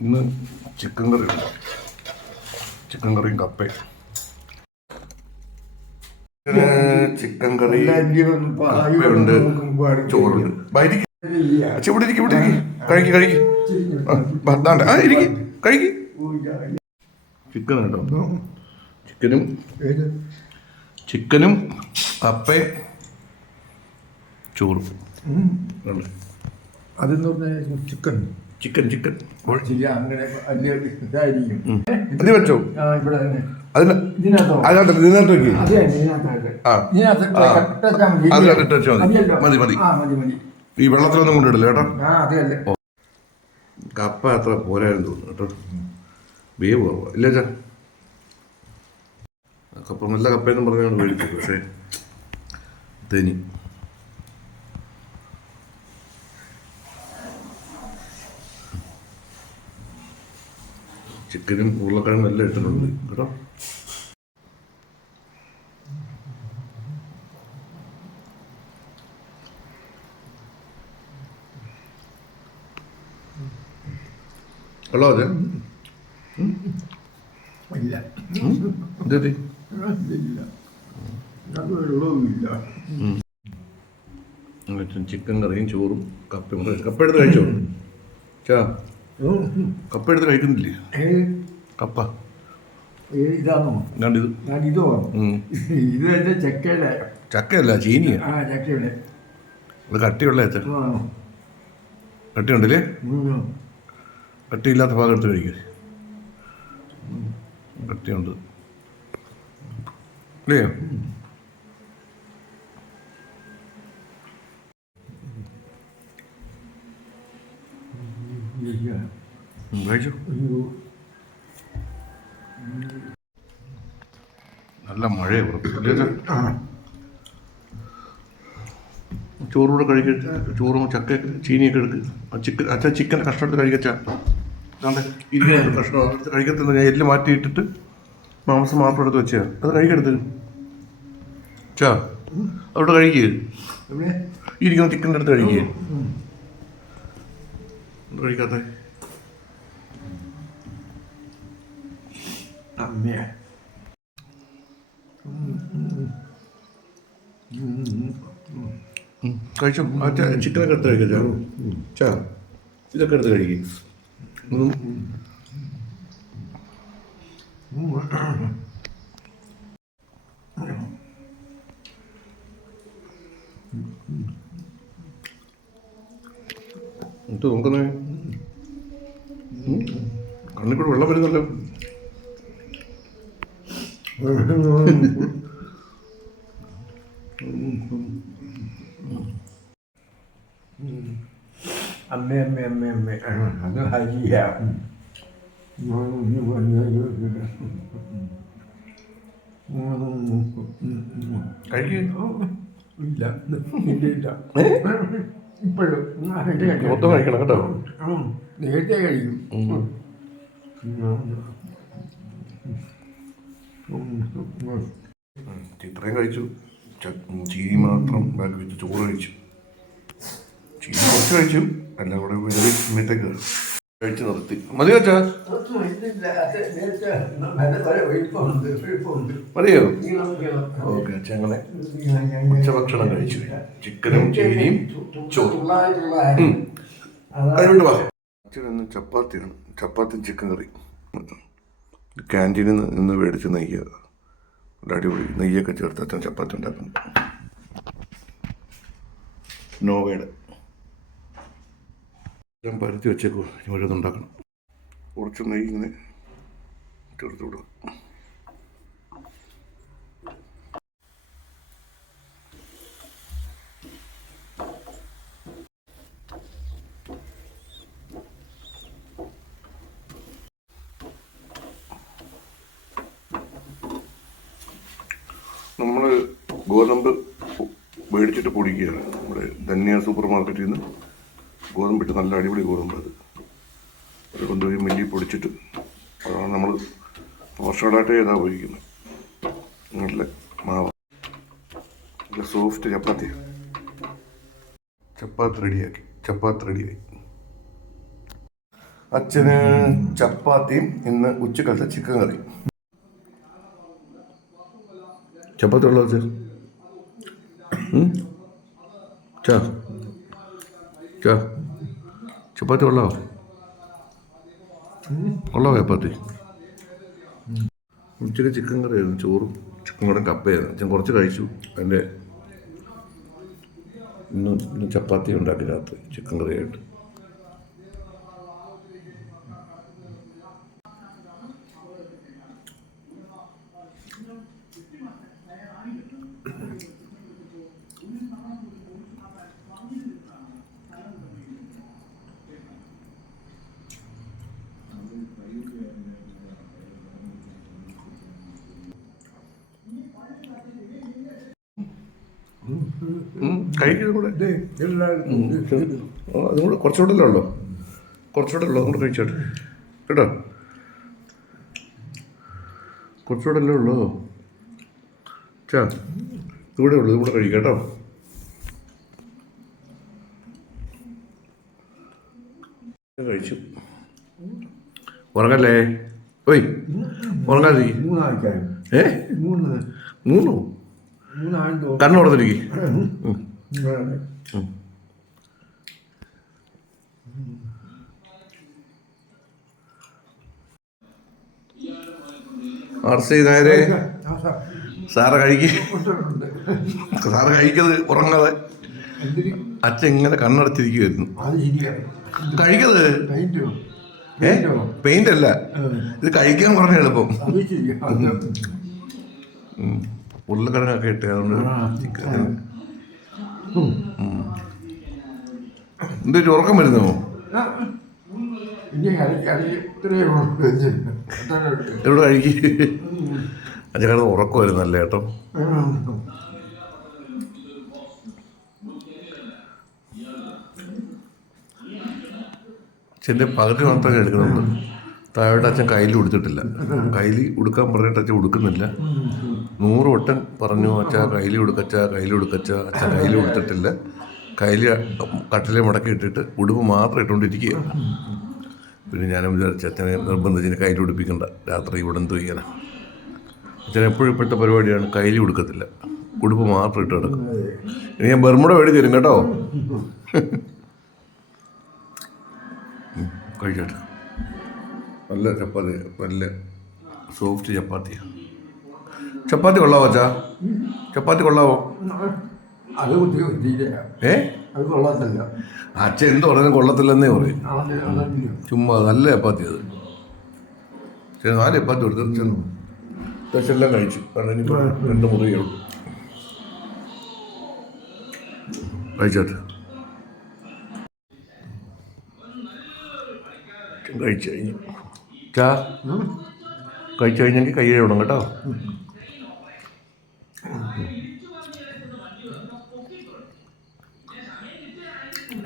ഇന്ന് ചിക്കൻ കറി ഉണ്ട്. ചിക്കൻ കറിയും കപ്പയും. ചിക്കൻ കറി കപ്പയുണ്ട്. ചോറുണ്ട്. ഇവിടെ ഇരിക്കും ഇവിടെ ഇരിക്കും. കഴിക്കും കഴിക്കും. ആ ഇരിക്ക്. കഴിക്ക്. ചിക്കൻ കേട്ടോ ചിക്കനും ചിക്കനും കപ്പയും ചോറും. അതെന്ന് പറഞ്ഞാൽ ചിക്കൻ. Chicken chicken. അങ്ങനെ അത് വെച്ചോ അതിനകത്ത് ഇതിനകത്ത് വെക്ക്. ആ. മതി. അതിനകത്ത് ഇട്ട് വെച്ചാൽ മതി. ഈ വെള്ളത്തിലൊന്നും കൊണ്ടിടില്ല കേട്ടോ? കപ്പ അത്ര പോരായിരുന്നു തോന്നുന്നു കേട്ടോ. വേവ് കുറവാ ഇല്ല ചാ. കപ്പ നല്ല കപ്പയെന്നും പറഞ്ഞാണ് മേടിച്ചത് പക്ഷേ തേനി. ചിക്കനും ഉരുളക്കിഴങ്ങും എല്ലാം ഇട്ടിട്ടുണ്ട്. കേട്ടോ? ഹലോ അതെ ഇല്ല. ചിക്കൻ കറിയും ചോറും കപ്പയും. കപ്പ എടുത്ത് കഴിച്ചോ? ചാ. കപ്പ എടുത്ത് കഴിക്കുന്നില്ലേ? കപ്പ. ഇതാണോ? കണ്ടിത് ഞാൻ ഇതോ? എന്റെ ചക്കയുടെ. ചക്കയല്ല ചീനിയാ. ആ ചക്കയുടെ. അത് കട്ടിയുള്ള അച്ഛൻ കട്ടിയുണ്ടല്ലേ. കട്ടിയില്ലാത്ത ഭാഗം എടുത്ത് കഴിക്കുക കട്ടിയുണ്ട്. അല്ലേ ഉം, കഴിച്ചു. നല്ല? ആ ചോറൂടെ കഴിക്ക ചോറും ചക്ക ചീനിയൊക്കെ എടുക്ക്. ആ ചിക്കൻ അച്ഛൻ ചിക്കൻ കഷ്ണം എടുത്ത് കഴിക്കച്ചാ. അതാണ്ട് ഇരിക്കുന്ന കഷ്ണം എടുത്ത് കഴിക്കത്തില്ല. ഞാൻ എല്ല് മാറ്റിയിട്ടിട്ട് മാംസം മാത്രം എടുത്ത് വെച്ചാ. അത് കഴിക്കെടുത്ത് ചാ അവിടെ കഴിക്കുക ഇരിക്കുന്ന ചിക്കന്റെ അടുത്ത് കഴിക്കുക ഉം. കഴിക്കാത്ത അമ്മേ കഴിച്ചോ? ആ ചാ ചിക്കനൊക്കെ എടുത്ത് കഴിക്കാം ചാ. ചാ. ഇതൊക്കെ എടുത്ത് കഴിക്കുക എന്നിട്ട് നോക്കുന്നേ? കണ്ണിൽ കൂടെ വെള്ളം വരുന്നല്ലോ. അമ്മേ അമ്മേ അമ്മേ അമ്മേ. അത് ഹരിയ. കഴിക്കുക ഇല്ല. ഇല്ല ഇല്ല. ഇപ്പോഴും. മൊത്തം കഴിക്കണം കേട്ടോ. നേരത്തെ കഴിക്കും ചിത്രയും കഴിച്ചു. ചീനി മാത്രം ബാക്കി വെച്ച് ചോറ് കഴിച്ചു. ചീനി കുറച്ച് കഴിച്ചു. എല്ലാം കൂടെ വിതറി സമയത്തേക്ക് കഴിച്ച് നിർത്തി. മതി വെച്ചാ മതിയോ? ഓക്കെ അങ്ങനെ ഉച്ചഭക്ഷണം കഴിച്ചു. ചിക്കനും ചീനിയും ചോറും. ഉം. അതിനുണ്ട് വാ. അച്ഛൻ ചപ്പാത്തിയാണ് ചപ്പാത്തിയും ചിക്കൻ കറി. ക്യാന്റീനിൽ നിന്ന് ഇന്ന് മേടിച്ച് നെയ്യ്. ഒരു അടിപൊളി. നെയ്യൊക്കെ ചേർത്ത് അച്ഛൻ ചപ്പാത്തി ഉണ്ടാക്കുന്നു. നോവയുടെ ഞാൻ പരത്തി വെച്ചേക്കോ. ഇനി ഓരോന്ന് ഉണ്ടാക്കണം. കുറച്ച് നെയ്യ് ഇങ്ങനെ ചേർത്ത് വിടുക. നമ്മൾ ഗോതമ്പ് മേടിച്ചിട്ട് പൊടിക്കുകയാണ്. നമ്മുടെ ധന്യ സൂപ്പർ മാർക്കറ്റിൽ നിന്ന് ഗോതമ്പിട്ട് നല്ല അടിപൊളി ഗോതമ്പ് അത്. അത് കൊണ്ടുപോയി മില്ലി പൊടിച്ചിട്ട് അതാണ് നമ്മൾ വർഷങ്ങളായിട്ട് ഏതാ ഉപയോഗിക്കുന്നത്. നല്ല മാവ്. നല്ല സോഫ്റ്റ് ചപ്പാത്തി ചപ്പാത്തി റെഡിയാക്കി. ചപ്പാത്തി റെഡിയായി. അച്ഛന് ചപ്പാത്തിയും ഇന്ന് ഉച്ചക്കാലത്തെ ചിക്കൻ കറി. ചപ്പാത്തി ഉള്ളോ അച്ഛൻ. ചാ. ചപ്പാത്തി കൊള്ളാവോ കൊള്ളാവോ ചപ്പാത്തി ഉച്ചയ്ക്ക് ചിക്കൻ കറി കറിയായിരുന്നു ചോറും ചിക്കൻ കൂടെ കപ്പയായിരുന്നു ഞാൻ കുറച്ച് കഴിച്ചു. അതിന്റെ ഇന്ന് ചപ്പാത്തി ഉണ്ടാക്കി രാത്രി ചിക്കൻ കറിയായിട്ട് കഴിക്കുന്നത് കൂടെ അതും കൂടെ കുറച്ചുകൂടെ അല്ലേ ഉള്ളൂ? കുറച്ചുകൂടെ ഉള്ളൂ. അതും കൂടെ കഴിച്ചോട്ടെ. കേട്ടോ? കുറച്ചുകൂടെ അല്ലേ ഉള്ളൂ. ചാ ഇവിടെ ഉള്ളൂ ഇവിടെ കഴിക്കാം കേട്ടോ. കഴിച്ചു. ഉറങ്ങല്ലേ? ഓയ് ഉറങ്ങാതി ഏ? മൂന്ന്. മൂന്നോ? കണ്ണു തുറന്നിരിക്കും. ആർ സി നേരെ സാറ് കഴിക്ക. സാറ് കഴിക്കത് ഉറങ്ങാതെ അച്ഛൻ ഇങ്ങനെ കണ്ണടച്ചിരിക്കുമായിരുന്നു കഴിക്കത് ഏ? പെയിന്റ്? അല്ല ഇത് കഴിക്കാൻ പറഞ്ഞ എളുപ്പം. ഉരുളക്കിഴങ്ങൊക്കെ ഇട്ട് അതുകൊണ്ട് എന്തൊരു ഉറക്കം വരുന്നോ. എവിടെ കഴിക്കും? അച്ഛൻ ഉറക്കം വരുന്നല്ലേ കേട്ടോ അച്ഛന്റെ പകുതി മാത്രമേ എടുക്കുന്നുള്ളൂ. താഴോട്ട് അച്ഛൻ കയ്യിൽ ഉടുത്തിട്ടില്ല കയ്യിൽ ഉടുക്കാൻ പറഞ്ഞിട്ട് അച്ഛൻ ഉടുക്കുന്നില്ല നൂറ് വട്ടം പറഞ്ഞു അച്ഛ കയ്യിൽ ഉടുക്കച്ച കയ്യിൽ ഉടുക്കച്ച അച്ഛൻ കയ്യിൽ ഉടുത്തിട്ടില്ല കയ്യിൽ കട്ടിലെ മുടക്കി ഇട്ടിട്ട് ഉടുപ്പ് മാത്രം ഇട്ടുകൊണ്ടിരിക്കുക. പിന്നെ ഞാനും വിചാരിച്ചു അച്ഛനെ നിർബന്ധിച്ചിന് കയ്യിൽ ഉടുപ്പിക്കണ്ട. രാത്രി ഇവിടെ എന്ത് ചെയ്യാനാ? അച്ഛൻ എപ്പോഴും ഇപ്പോഴത്തെ പരിപാടിയാണ് കയ്യിൽ ഉടുക്കത്തില്ല ഉടുപ്പ് മാത്രം ഇട്ട് കിടക്കും ഇനി ഞാൻ ബർമുട വേടി തരും കേട്ടോ. കഴിച്ചോട്ടെ നല്ല ചപ്പാത്തി നല്ല സോഫ്റ്റ് ചപ്പാത്തിയാണ് ചപ്പാത്തി കൊള്ളാവോ അച്ഛാ? ചപ്പാത്തി കൊള്ളാവോ? അത് ഏ? അത് കൊള്ളത്തില്ല. അച്ഛൻ എന്ത് പറഞ്ഞാലും കൊള്ളത്തില്ലെന്നേ പറയും. ചുമ്മാ നല്ല ചപ്പാത്തി അത്. ശരി നാല് ചപ്പാത്തി കൊടുത്തു ചെന്നു എല്ലാം കഴിച്ചു. കാരണം എനിക്ക് രണ്ട് മുറിയേ ഉള്ളൂ. കഴിച്ചോട്ടെ കഴിച്ചു കഴിഞ്ഞു ചാ കഴിച്ചു കഴിഞ്ഞെങ്കിൽ കൈ കഴുകണം കേട്ടോ.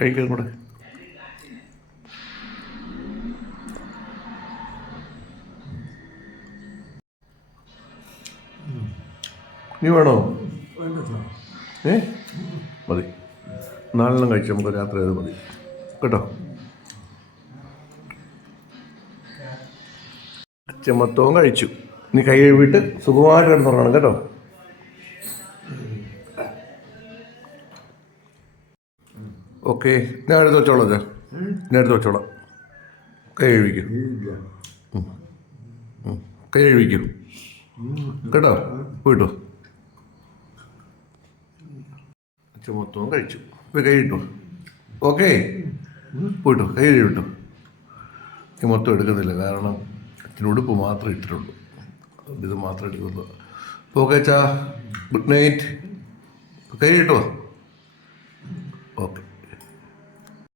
കഴിക്കാൻ കൂടെ നീ വേണോ? ഏ? മതി. നാലെണ്ണം കഴിച്ച് നമുക്ക് രാത്രി അത് മതി. കേട്ടോ? അച്ഛൻ മൊത്തവും കഴിച്ചു. ഇനി കൈ കഴുകിയിട്ട് സുഖമായിട്ട് കിടന്നുറങ്ങണം കേട്ടോ. ഓക്കെ ഞാൻ എടുത്ത് വെച്ചോളാം ഞാൻ ഞാൻ എടുത്ത് വെച്ചോളാം. കൈ കഴുകിക്കും. കൈ കഴുകിക്കും. കേട്ടോ? പോയിട്ടോ? ചുമത്തവും മൊത്തവും കഴിച്ചു. ഇപ്പോൾ കൈ ഇട്ടു. ഓക്കെ. പോയിട്ടോ? കൈ കഴുകിട്ടോ? മൊത്തം എടുക്കുന്നില്ല. കാരണം അച്ഛന് ഉടുപ്പ് മാത്രം ഇട്ടിട്ടുള്ളൂ ഇത് മാത്രമേ എടുക്കുള്ളൂ അപ്പോൾ ഓക്കെ ചാ ഗുഡ് നൈറ്റ്. കൈ കിട്ടുമോ ഓക്കെ.